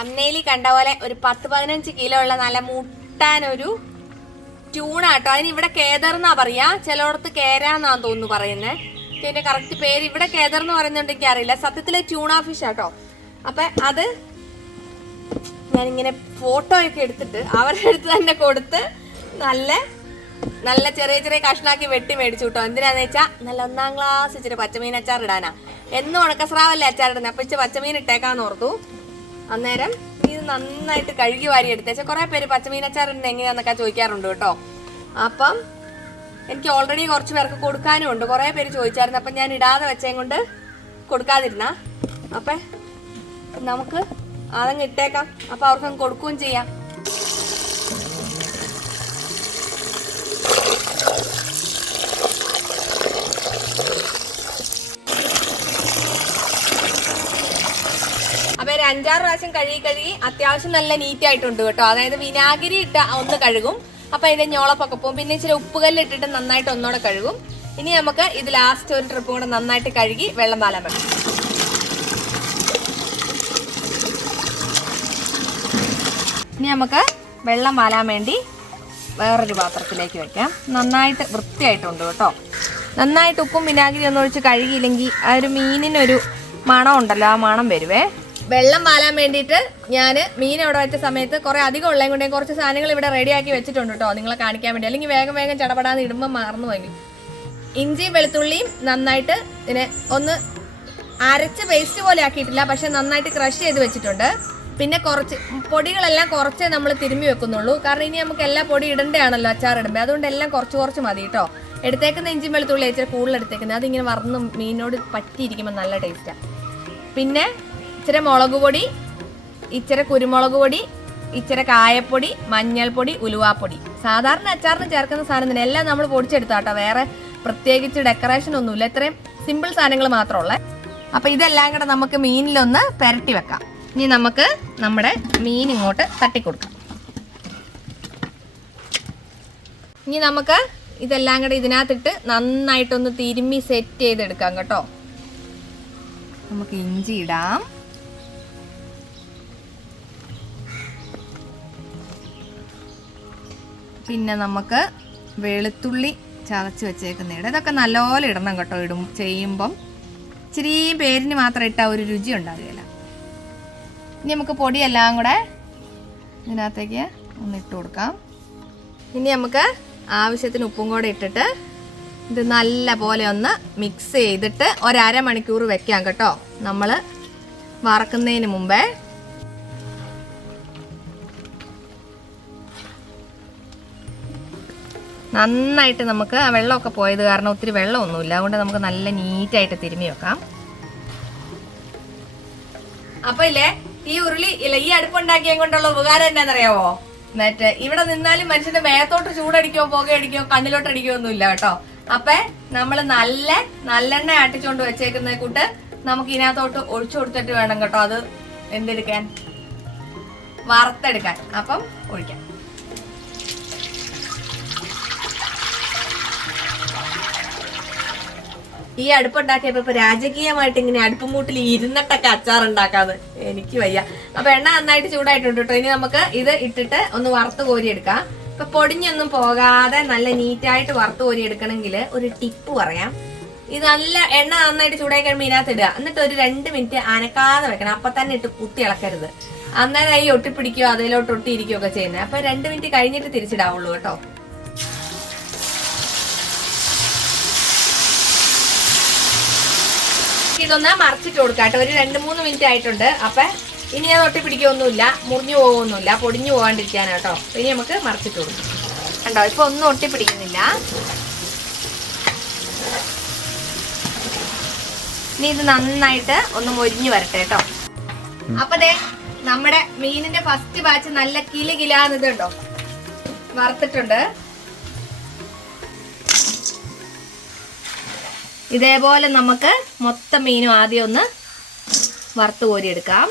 തന്നേലി കണ്ട പോലെ ഒരു പത്ത് പതിനഞ്ച് കിലോ ഉള്ള നല്ല മുട്ടാൻ ഒരു ട്യൂണ കേട്ടോ അതിന് ഇവിടെ കേദർ എന്നാ പറയാ. ചിലയിടത്ത് കേരാന്നാന്ന് തോന്നുന്നു പറയുന്നത് ഇതിന്റെ കറക്റ്റ് പേര് ഇവിടെ കേദർ എന്ന് പറയുന്നുണ്ടെങ്കിൽ അറിയില്ല സത്യത്തിൽ ട്യൂണ ഫിഷ് ആട്ടോ അപ്പൊ അത് ഞാനിങ്ങനെ ഫോട്ടോ ഒക്കെ എടുത്തിട്ട് അവരുടെ അടുത്ത് തന്നെ കൊടുത്ത് നല്ല നല്ല ചെറിയ ചെറിയ കഷ്ണാക്കി വെട്ടി മേടിച്ചു കിട്ടോ. എന്തിനാന്ന് വെച്ചാ നല്ല ഒന്നാം ക്ലാസ് ഇച്ചിരി പച്ചമീൻ അച്ചാർ ഇടാനാ. എന്നും ഉണക്കസ്രാവല്ലേ അച്ചാർ ഇടുന്നത് അപ്പൊ ഇച്ചിരി പച്ചമീൻ ഇട്ടേക്കാന്ന് ഓർത്തു. അന്നേരം ഇത് നന്നായിട്ട് കഴുകി വാരി എടുത്തേച്ച. കുറെ പേര് പച്ചമീൻ അച്ചാർ ഇടുന്നത് എങ്ങനെയാന്നൊക്കെ ചോദിക്കാറുണ്ട് കേട്ടോ. അപ്പം എനിക്ക് ഓൾറെഡി കുറച്ച് പേർക്ക് കൊടുക്കാനും ഉണ്ട്. കുറെ പേര് ചോദിച്ചായിരുന്നു. അപ്പം ഞാൻ ഇടാതെ വെച്ചേം കൊണ്ട് കൊടുക്കാതിരുന്ന. അപ്പം നമുക്ക് അതങ്ങ് ഇട്ടേക്കാം. അപ്പം അവർക്കങ്ങ് കൊടുക്കുകയും ചെയ്യാം. അഞ്ചാറ് പ്രാവശ്യം കഴുകി കഴുകി അത്യാവശ്യം നല്ല നീറ്റ് ആയിട്ടുണ്ട് കേട്ടോ. അതായത് വിനാഗിരി ഇട്ട് ഒന്ന് കഴുകും. അപ്പൊ അതിന്റെ ഞോളപ്പൊക്കെ പോകും. പിന്നെ ഇച്ചിരി ഉപ്പുകല്ല് ഇട്ടിട്ട് നന്നായിട്ട് ഒന്നുകൂടെ കഴുകും. ഇനി നമുക്ക് ഇത് ലാസ്റ്റ് ഒരു ട്രിപ്പ് കൂടെ നന്നായിട്ട് കഴുകി വെള്ളം പാലാൻ വേണം ഇനി നമുക്ക് വെള്ളം വാലാൻ വേണ്ടി വേറൊരു പാത്രത്തിലേക്ക് വെക്കാം. നന്നായിട്ട് വൃത്തിയായിട്ടുണ്ട് കേട്ടോ. നന്നായിട്ട് ഉപ്പും വിനാഗിരി ഒന്നും ഒഴിച്ച് കഴുകിയില്ലെങ്കിൽ ആ ഒരു മീനിനൊരു മണം ഉണ്ടല്ലോ ആ മണം വരുവേ. വെള്ളം വാലാൻ വേണ്ടിയിട്ട് ഞാൻ മീൻ അവിടെ വെച്ച സമയത്ത് കുറെ അധികം ഉള്ളതും കൊണ്ടേ കുറച്ച് സാധനങ്ങൾ ഇവിടെ റെഡിയാക്കി വെച്ചിട്ടുണ്ട് കേട്ടോ നിങ്ങളെ കാണിക്കാൻ വേണ്ടി. അല്ലെങ്കിൽ വേഗം വേഗം ചടപടാന്ന് ഇടുമ്പോൾ മറന്നു പോയി ഇഞ്ചി വെളുത്തുള്ളിയും നന്നായിട്ട് ഇതിനെ ഒന്ന് അരച്ച് പേസ്റ്റ് പോലെ ആക്കിയിട്ടില്ല പക്ഷെ നന്നായിട്ട് ക്രഷ് ചെയ്ത് വെച്ചിട്ടുണ്ട്. പിന്നെ കുറച്ച് പൊടികളെല്ലാം കുറച്ചേ നമ്മൾ തിരുമ്മി വെക്കുന്നുള്ളൂ. കാരണം ഇനി നമുക്ക് എല്ലാ പൊടി ഇടണ്ടയാണല്ലോ അച്ചാർ ഇടുമ്പോൾ അതുകൊണ്ട് എല്ലാം കുറച്ച് കുറച്ച് മതി കേട്ടോ എടുത്തേക്കുന്ന ഇഞ്ചി വെളുത്തുള്ളി ഇച്ചിരി കൂടുതൽ എടുത്തേക്കുന്നത്. അതിങ്ങനെ വറന്ന് മീനോട് പറ്റിയിരിക്കുമ്പോൾ നല്ല ടേസ്റ്റാണ് പിന്നെ ഇച്ചിരി മുളക് പൊടി ഇച്ചിരി കുരുമുളക് പൊടി ഇച്ചിരി കായപ്പൊടി മഞ്ഞൾപ്പൊടി ഉലുവാപ്പൊടി. സാധാരണ അച്ചാറിന് ചേർക്കുന്ന സാധനം തന്നെ എല്ലാം നമ്മൾ പൊടിച്ചെടുത്താട്ടോ വേറെ പ്രത്യേകിച്ച് ഡെക്കറേഷൻ ഒന്നുമില്ല. ഇത്രയും സിമ്പിൾ സാധനങ്ങൾ മാത്രമുള്ള അപ്പൊ ഇതെല്ലാം കൂടെ നമുക്ക് മീനിലൊന്ന് പെരട്ടി വെക്കാം. ഇനി നമുക്ക് നമ്മുടെ മീൻ ഇങ്ങോട്ട് തട്ടിക്കൊടുക്കാം. ഇനി നമുക്ക് ഇതെല്ലാം കൂടെ ഇതിനകത്തിട്ട് നന്നായിട്ടൊന്ന് തിരുമ്മി സെറ്റ് ചെയ്തെടുക്കാം കേട്ടോ. നമുക്ക് ഇഞ്ചി ഇടാം. പിന്നെ നമുക്ക് വെളുത്തുള്ളി ചതച്ച് വെച്ചേക്കുന്ന ഇടം ഇതൊക്കെ നല്ലപോലെ ഇടണം കേട്ടോ ഇടും ചെയ്യുമ്പം. ഇച്ചിരി പേരിന് മാത്രം ഇട്ടാൽ ഒരു രുചി ഉണ്ടാകുകയില്ല ഇനി നമുക്ക് പൊടിയെല്ലാം കൂടെ ഇതിനകത്തേക്ക് ഒന്ന് ഇട്ട് കൊടുക്കാം. ഇനി നമുക്ക് ആവശ്യത്തിന് ഉപ്പും കൂടെ ഇട്ടിട്ട് ഇത് നല്ല പോലെ ഒന്ന് മിക്സ് ചെയ്തിട്ട് ഒരമണിക്കൂർ വെക്കാം കേട്ടോ. നമ്മൾ വറക്കുന്നതിന് മുമ്പേ നന്നായിട്ട് നമുക്ക് ആ വെള്ളമൊക്കെ പോയത് കാരണം ഒത്തിരി വെള്ളമൊന്നുമില്ല. അതുകൊണ്ട് നമുക്ക് നല്ല നീറ്റായിട്ട് തിരുമ്മി വെക്കാം. അപ്പൊ ഇല്ലേ ഈ ഉരുളി ഇല്ല ഈ അടുപ്പുണ്ടാക്കിയ കൊണ്ടുള്ള ഉപകാരം എന്നാന്നറിയാവോ മറ്റേ ഇവിടെ നിന്നാലും മനുഷ്യന്റെ മേത്തോട്ട് ചൂടടിക്കോ പുകയടിക്കോ കണ്ണിലോട്ട് അടിക്കോ ഒന്നും ഇല്ല കേട്ടോ. അപ്പൊ നമ്മൾ നല്ല നല്ലെണ്ണ ആട്ടിച്ചോണ്ട് വെച്ചേക്കുന്ന കൂട്ട് നമുക്ക് ഇതിനകത്തോട്ട് ഒഴിച്ചു കൊടുത്തിട്ട് വേണം കേട്ടോ അത് എന്തെടുക്കാൻ? വറുത്തെടുക്കാൻ. അപ്പം ഒഴിക്കാം. ഈ അടുപ്പുണ്ടാക്കിയപ്പോ ഇപ്പൊ രാജകീയമായിട്ട് ഇങ്ങനെ അടുപ്പുമൂട്ടിൽ ഇരുന്നിട്ടൊക്കെ അച്ചാർ ഉണ്ടാക്കാന്ന് എനിക്ക് വയ്യ. അപ്പൊ എണ്ണ നന്നായിട്ട് ചൂടായിട്ടുണ്ട് കേട്ടോ. ഇനി നമുക്ക് ഇത് ഇട്ടിട്ട് ഒന്ന് വറുത്ത് കോരി എടുക്കാം ഇപ്പൊ പൊടിഞ്ഞൊന്നും പോകാതെ നല്ല നീറ്റായിട്ട് വറുത്ത് കോരി എടുക്കണമെങ്കിൽ ഒരു ടിപ്പ് പറയാം. ഇത് നല്ല എണ്ണ നന്നായിട്ട് ചൂടായി കഴിയുമ്പോൾ ഇതിനകത്ത് ഇടുക. എന്നിട്ട് ഒരു രണ്ട് മിനിറ്റ് അനക്കാതെ വെക്കണം. അപ്പൊ തന്നെ ഇട്ട് കുത്തി ഇളക്കരുത്. അന്നേരം ഈ ഒട്ടിപ്പിടിക്കുകയോ അതിലോട്ട് ഒട്ടിയിരിക്കുകയോ ഒക്കെ ചെയ്യുന്നത്. അപ്പൊ രണ്ട് മിനിറ്റ് കഴിഞ്ഞിട്ട് തിരിച്ചിടാവുള്ളൂ കേട്ടോ. ഇതൊന്ന് മറിച്ചിട്ട് കൊടുക്കാം കേട്ടോ. ഒരു രണ്ട് മൂന്ന് മിനിറ്റ് ആയിട്ടുണ്ട്. അപ്പൊ ഇനി അത് ഒട്ടി പിടിക്കൊന്നുമില്ല മുറിഞ്ഞു പോകുന്നില്ല പൊടിഞ്ഞു പോകാണ്ടിരിക്കാൻ കേട്ടോ. ഇനി നമുക്ക് മറിച്ചിട്ട് കൊടുക്കാം. കണ്ടോ? ഇപ്പൊ ഒന്നും ഒട്ടി പിടിക്കുന്നില്ല. ഇനി ഇത് നന്നായിട്ട് ഒന്ന് മൊരിഞ്ഞു വരട്ടെ കേട്ടോ. അപ്പൊ ദേ നമ്മുടെ മീനിന്റെ ഫസ്റ്റ് ബാച്ച് നല്ല കിലി കിലാന്ന് ഇതുണ്ടോ? വറുത്തിട്ടുണ്ട്. ഇതേപോലെ നമുക്ക് മൊത്തം മീനും ആദ്യം ഒന്ന് വറുത്ത് കോരിയെടുക്കാം.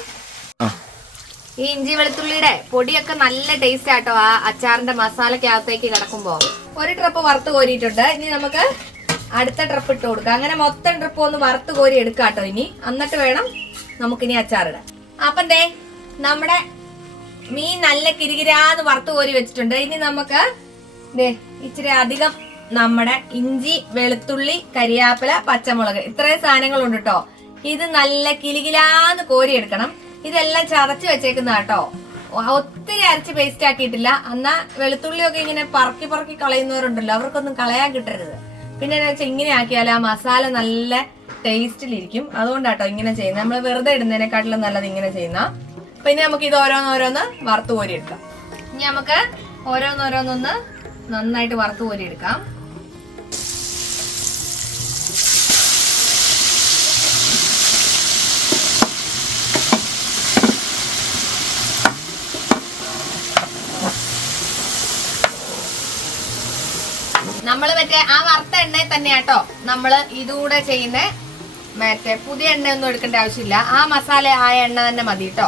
ഈ ഇഞ്ചി വെളുത്തുള്ളിയുടെ പൊടിയൊക്കെ നല്ല ടേസ്റ്റ് ആട്ടോ ആ അച്ചാറിന്റെ മസാലക്കകത്തേക്ക് കിടക്കുമ്പോ. ഒരു ട്രിപ്പ് വറുത്ത് കോരിയിട്ടുണ്ട്. ഇനി നമുക്ക് അടുത്ത ട്രിപ്പ് ഇട്ട് കൊടുക്കാം. അങ്ങനെ മൊത്തം ട്രിപ്പ് ഒന്ന് വറുത്ത് കോരി എടുക്കാട്ടോ ഇനി. എന്നിട്ട് വേണം നമുക്കിനി അച്ചാറിടാൻ അപ്പം ദേ നമ്മുടെ മീൻ നല്ല കിരികിരാന്ന് വറുത്ത് കോരി വെച്ചിട്ടുണ്ട്. ഇനി നമുക്ക് ദേ ഇച്ചിരി അധികം നമ്മുടെ ഇഞ്ചി വെളുത്തുള്ളി കരിയാപ്പില പച്ചമുളക്. ഇത്രയും സാധനങ്ങളുണ്ട് കേട്ടോ ഇത് നല്ല കിലികിലാന്ന് കോരിയെടുക്കണം. ഇതെല്ലാം ചതച്ച് വെച്ചേക്കുന്ന കേട്ടോ ഒത്തിരി അരച്ച് പേസ്റ്റ് ആക്കിയിട്ടില്ല. എന്നാ വെളുത്തുള്ളിയൊക്കെ ഇങ്ങനെ പറക്കി പറക്കി കളയുന്നവരുണ്ടല്ലോ അവർക്കൊന്നും കളയാൻ കിട്ടരുത്. പിന്നെ എന്താ വെച്ചാൽ ഇങ്ങനെ ആക്കിയാൽ ആ മസാല നല്ല ടേസ്റ്റിലിരിക്കും അതുകൊണ്ടാട്ടോ ഇങ്ങനെ ചെയ്യുന്നത്. നമ്മൾ വെറുതെ ഇടുന്നതിനെക്കാട്ടിലും നല്ലത് ഇങ്ങനെ ചെയ്യുന്ന. പിന്നെ നമുക്ക് ഇത് ഓരോന്നോരോന്ന് വറുത്ത് കോരി എടുക്കാം ഇനി നമുക്ക് ഓരോന്നോരോന്നൊന്ന് നന്നായിട്ട് വറുത്ത് കോരി നമ്മൾ മറ്റേ ആ വറുത്ത എണ്ണയിൽ തന്നെയാട്ടോ നമ്മൾ ഇതുകൂടെ ചെയ്യുന്ന. മറ്റേ പുതിയ എണ്ണ ഒന്നും എടുക്കേണ്ട ആവശ്യമില്ല. ആ മസാല ആ എണ്ണ തന്നെ മതി കേട്ടോ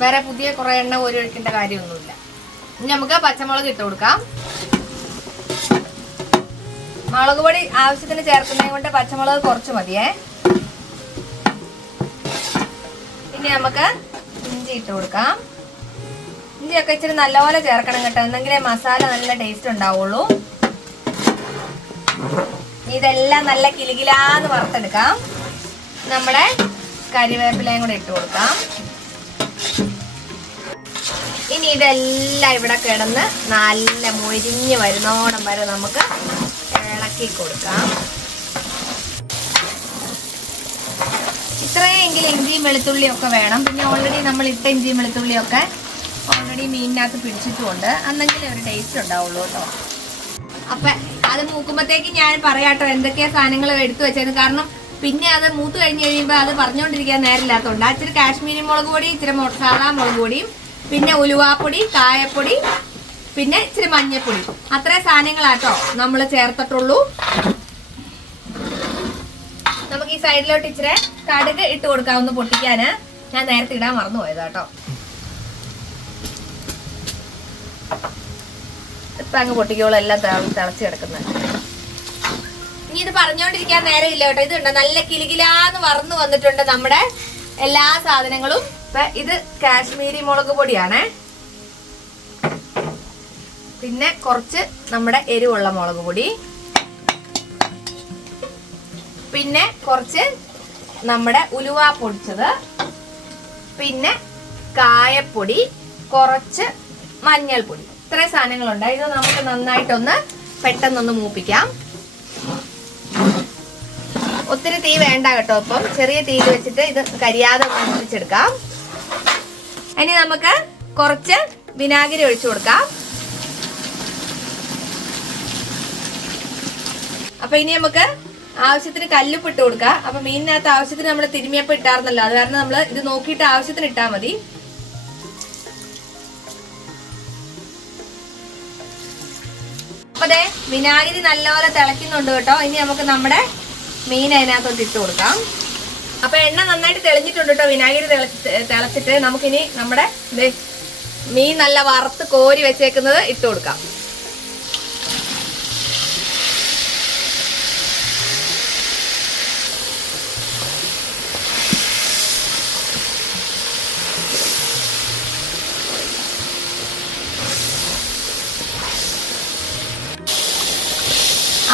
വേറെ പുതിയ കുറെ എണ്ണ ഒരു ഒഴിക്കേണ്ട കാര്യമൊന്നുമില്ല. ഇനി നമുക്ക് പച്ചമുളക് ഇട്ട് കൊടുക്കാം. മുളക് പൊടി ആവശ്യത്തിന് ചേർക്കുന്നതിന് കൊണ്ട് പച്ചമുളക് കുറച്ച് മതിയേ. ഇനി നമുക്ക് ഇഞ്ചി ഇട്ട് കൊടുക്കാം. ഇഞ്ചിയൊക്കെ ഇച്ചിരി നല്ലപോലെ ചേർക്കണം കേട്ടോ. എന്നെങ്കിലേ മസാല നല്ല ടേസ്റ്റ് ഉണ്ടാവുള്ളൂ. ഇതെല്ലാം നല്ല കിലുകിലാന്ന് വറുത്തെടുക്കാം. നമ്മുടെ കരിവേപ്പിലയും കൂടെ ഇട്ട് കൊടുക്കാം. ഇനി ഇതെല്ലാം ഇവിടെ കിടന്ന് നല്ല മുരിഞ്ഞ് വരുന്നോണം വരെ നമുക്ക് ഇളക്കി കൊടുക്കാം. ഇത്രയെങ്കിലും ഇഞ്ചിയും വെളുത്തുള്ളിയും ഒക്കെ വേണം. പിന്നെ ഓൾറെഡി നമ്മൾ ഇട്ട ഇഞ്ചിയും വെളുത്തുള്ളിയും ഒക്കെ ഓൾറെഡി മീനിനകത്ത് പിടിച്ചിട്ടുമുണ്ട്. അന്നെങ്കിലും ഒരു ടേസ്റ്റ് ഉണ്ടാവുള്ളൂ കേട്ടോ. അപ്പൊ അത് മൂക്കുമ്പത്തേക്ക് ഞാൻ പറയാട്ടോ എന്തൊക്കെയാ സാധനങ്ങൾ എടുത്തു വെച്ചത് കാരണം പിന്നെ അത് മൂത്ത് കഴിഞ്ഞ് കഴിയുമ്പോൾ അത് പറഞ്ഞുകൊണ്ടിരിക്കാൻ നേരമില്ലാത്തതുകൊണ്ട് ഇച്ചിരി കാശ്മീരി മുളക് പൊടി ഇച്ചിരി സാധാ മുളക് പൊടിയും പിന്നെ ഉലുവാപ്പൊടി കായപ്പൊടി പിന്നെ ഇച്ചിരി മഞ്ഞപ്പൊടി. അത്രേ സാധനങ്ങളാട്ടോ നമ്മൾ ചേർത്തിട്ടുള്ളൂ. നമുക്ക് ഈ സൈഡിലോട്ട് ഇച്ചിരി കടുക് ഇട്ട് കൊടുക്കാവുന്ന പൊട്ടിക്കാന്. ഞാൻ നേരത്തെ ഇടാൻ മറന്നു പോയതാട്ടോ ഇപ്പൊ അങ്ങ് എല്ലാം തിളച്ച് കിടക്കുന്നത് ഇനി ഇത് പറഞ്ഞോണ്ടിരിക്കാൻ നേരമില്ല കേട്ടോ. ഇതുണ്ട്? നല്ല കിലുകിലാന്ന് വറന്നു വന്നിട്ടുണ്ട് നമ്മുടെ എല്ലാ സാധനങ്ങളും. ഇപ്പൊ ഇത് കാശ്മീരി മുളക് പൊടിയാണേ. പിന്നെ കുറച്ച് നമ്മുടെ എരിവുള്ള മുളക് പൊടി. പിന്നെ കുറച്ച് നമ്മുടെ ഉലുവ പൊടിച്ചത്. പിന്നെ കായപ്പൊടി കുറച്ച് മഞ്ഞൾപ്പൊടി. ഇത്രയും സാധനങ്ങളുണ്ട്. ഇത് നമുക്ക് നന്നായിട്ടൊന്ന് പെട്ടെന്നൊന്ന് മൂപ്പിക്കാം. ഒത്തിരി തീ വേണ്ട കേട്ടോ ഇപ്പം. ചെറിയ തീയിൽ വെച്ചിട്ട് ഇത് കരിയാതെ മൂപ്പിച്ചെടുക്കാം. ഇനി നമുക്ക് കുറച്ച് വിനാഗിരി ഒഴിച്ചു കൊടുക്കാം. അപ്പൊ ഇനി നമുക്ക് ആവശ്യത്തിന് കല്ലുപ്പ് ഇട്ട് കൊടുക്കാം. അപ്പൊ മീനിനകത്ത് ആവശ്യത്തിന് നമ്മൾ തിരുമിയപ്പ് ഇട്ടാർന്നല്ലോ. അത് കാരണം നമ്മൾ ഇത് നോക്കിയിട്ട് ആവശ്യത്തിന് ഇട്ടാൽ മതി. അപ്പൊ അതെ വിനാഗിരി നല്ലപോലെ തിളയ്ക്കുന്നുണ്ട് കേട്ടോ. ഇനി നമുക്ക് നമ്മുടെ മീൻ അതിനകത്തോട്ട് ഇട്ട് കൊടുക്കാം. അപ്പൊ എണ്ണ നന്നായിട്ട് തെളിഞ്ഞിട്ടുണ്ട് കേട്ടോ വിനാഗിരി തിളച്ച് തിളച്ചിട്ട്. നമുക്കിനി നമ്മുടെ ദേ മീൻ നല്ല വറുത്ത് കോരി വെച്ചേക്കുന്നത് ഇട്ട് കൊടുക്കാം.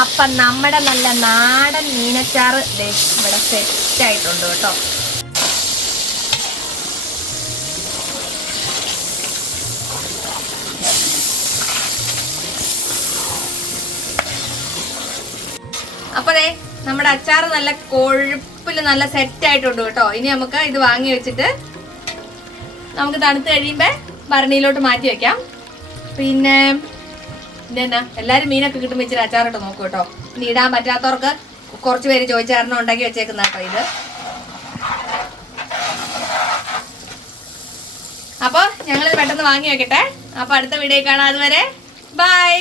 അപ്പൊ നമ്മുടെ നല്ല നാടൻ മീനച്ചാറ് ഇവിടെ സെറ്റ് ആയിട്ടുണ്ട് കേട്ടോ. അപ്പൊ ദേ നമ്മുടെ അച്ചാറ് നല്ല കൊഴുപ്പിൽ നല്ല സെറ്റ് ആയിട്ടുണ്ട് കേട്ടോ. ഇനി നമുക്ക് ഇത് വാങ്ങി വെച്ചിട്ട് നമുക്ക് തണുത്ത് കഴിയുമ്പോ ഭരണിയിലോട്ട് മാറ്റി വെക്കാം. പിന്നെ ഇതെന്നാ എല്ലാരും മീനൊക്കെ കിട്ടുമ്പോൾ ഇച്ചിരി അച്ചാറിട്ട് നോക്കൂ കേട്ടോ. ഇനി ഇടാൻ പറ്റാത്തവർക്ക് കുറച്ച് പേര് ചോദിച്ചാരണം ഉണ്ടാക്കി വെച്ചേക്കുന്ന കേട്ടോ ഇത്. അപ്പോൾ ഞങ്ങളിത് പെട്ടെന്ന് വാങ്ങി വെക്കട്ടെ. അപ്പോൾ അടുത്ത വീഡിയോ കാണാം. അതുവരെ ബൈ